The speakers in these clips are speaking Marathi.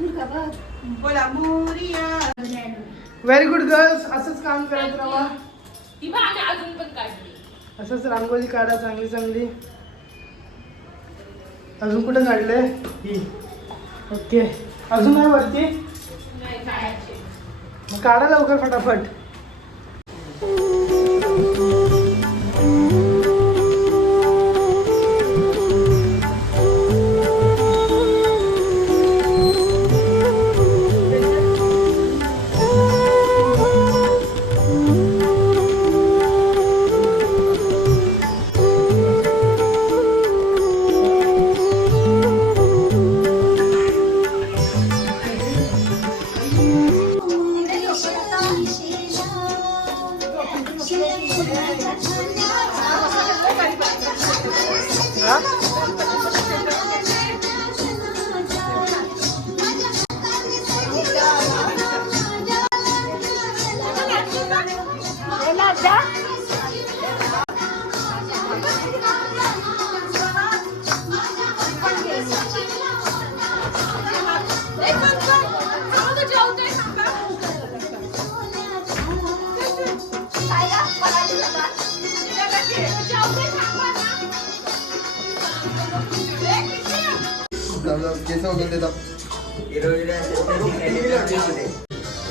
बोला मोरिया. Very good girls. असंच काम करत राहा. ती भाग अजून पण काढली. असंच रांगोळी काढा चांगली चांगली. अजून कुठे काढले ही? ओके. अजून आहे वरती? नाही काढायचे. मग काढा लवकर फटाफट.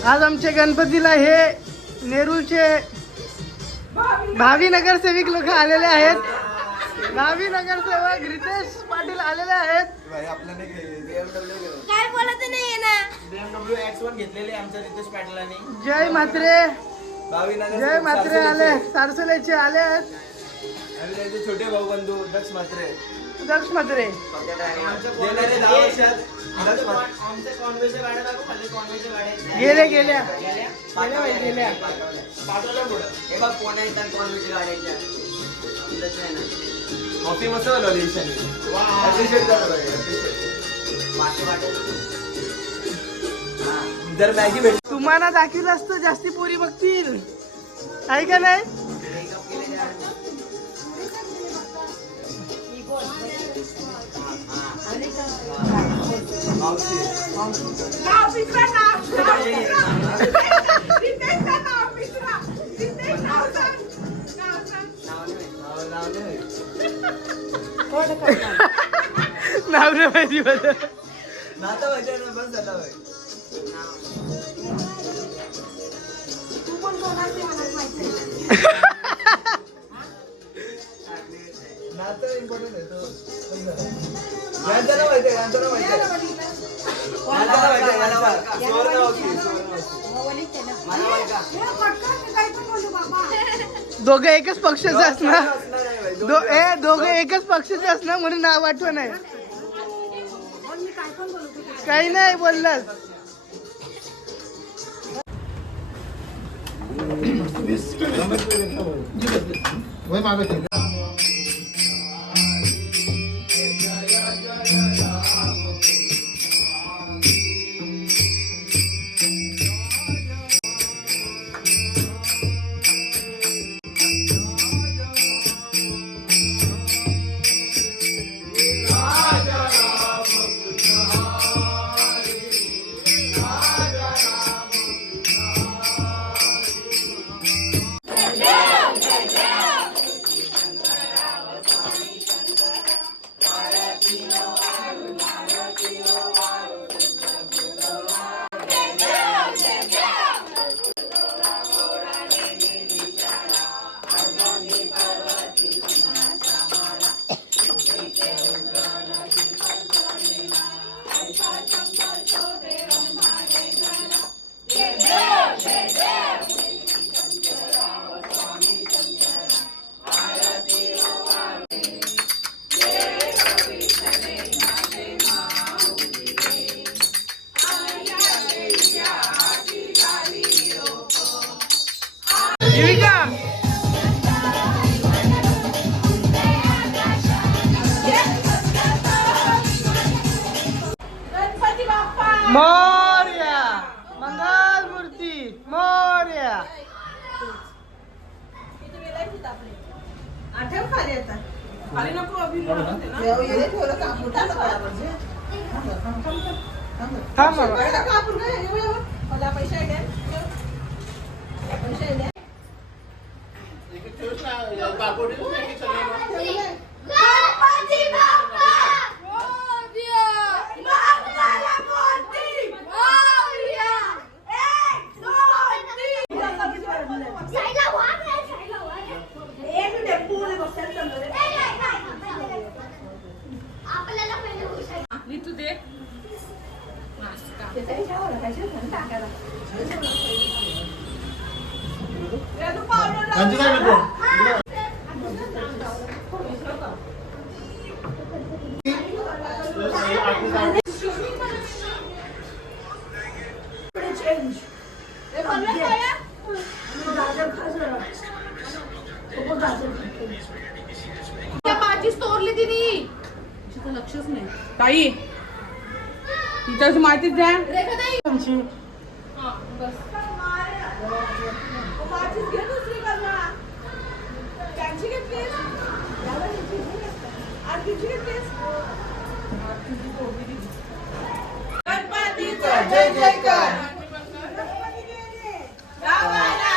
आज आमच्या गणपतीला हे नेरूळचे भावी नगरसेवक लोक आलेले आहेत. भावी नगरसेवक रितेश पाटील आलेले आहेत. काय बोलत नाही ना. BMW X1 घेतलेले आमच्या रितेश पाटलांनी. जय म्हात्रे. जय म्हात्रे आले. सारसोलेचे आले आहेत. आणि त्याचे छोटे भाऊ बंधू दक्ष म्हात्रे. दक्ष म्हात्रे गेल्याने 10 वर्षात दक्ष आमच्या कॉन्वेच्या गाड्या दाखव. खाली कॉन्वेच्या गाड्या गेल्या गेल्या पाठवलं पुढं. हे बघ कोण आहे तर कॉन्वेच्या गाड्याच्या. कॉफी मस्त बनवली ईशानी. अप्रिशिएट झालं पाहिजे. जर मॅगी भेट तुम्हाला दाखवलं असतं जास्ती पोरी बघतील. आहे का नाही? नाव नाही माहिती मला. नाता पाहिजे ना बस झाला भाई. नातं इम्पॉर्टंट आहे तो. यांचं नाव माहिती आहे. यांचं नाव माहिती आहे. दोघं एकच पक्षाचे असणार. दोघं एकच पक्षाचे असणार म्हणून नाव आठवण नाही. काही नाही बोललास. मोरया. मंगल मूर्ती मोरया. आठव खाली आता. खाली नको अभिनव. थांब बाबा. मला पैसे द्या. पैसे द्या. गणपती बाप्पा मोरया. मंगला मूर्ती मोरया. 1 2 3 साईला वाट रे, साईला वाट. एक टेम्पो मध्ये बसायला चाललो रे. आपल्याला पहिले हुशार. नी तू दे नाश्ता. तोरली तिने लक्षच नाही. ताई तिच्याशी माहितीच द्या. हा बस. माझीच घे दुसरी करणा. त्यांची घेतलीस आरतीची घेतलीस. गणपतीचा जय जयकार. गावाला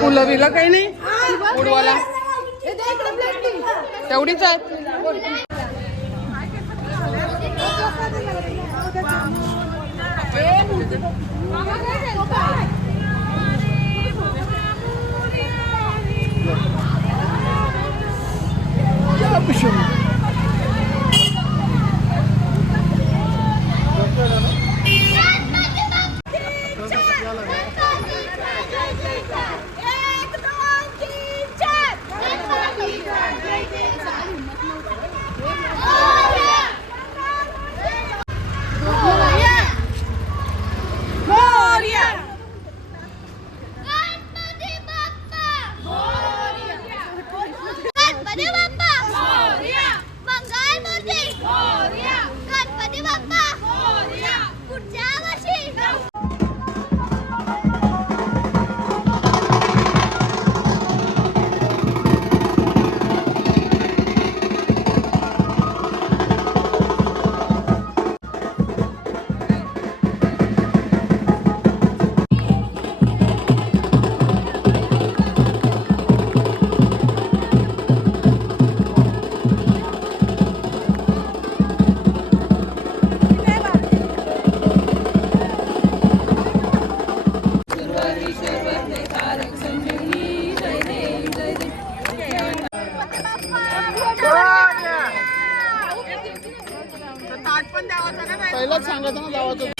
फुलं बिलं काही नाही उडवाला. तेवढीच आहे. गणपती बाप्पा मोरया. मंगल मूर्ती मोरया. गणपती बाप्पा मोरया. पुढच्या वर्षी पहिलाच सांगायचं ना गावाचं.